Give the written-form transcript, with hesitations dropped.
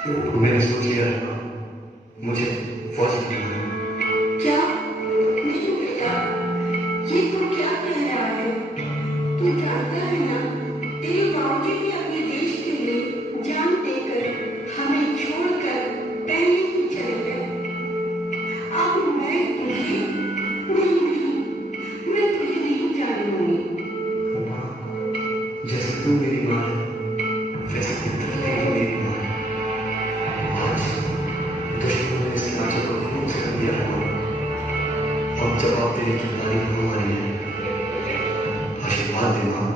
मैंने सोच लिया मुझे फौज की है। क्या? नहीं बेटा, ये तू क्या कह रहा है? तू जानता है ना, तेरे बाबूजी ने अपने देश के लिए जान देकर हमें छोड़कर पहले ही चले गए। अब मैं तुझे नहीं, मैं तुझे नहीं जाने दूंगी। माँ, जैसे तू मेरी माँ है वैसे पुत्र भी मेरी माँ है। आज दुश्मन ने इस राज्य को खून से कर दिया है। अब जवाब देने की बारी हमारी है। आशीर्वाद दे माँ।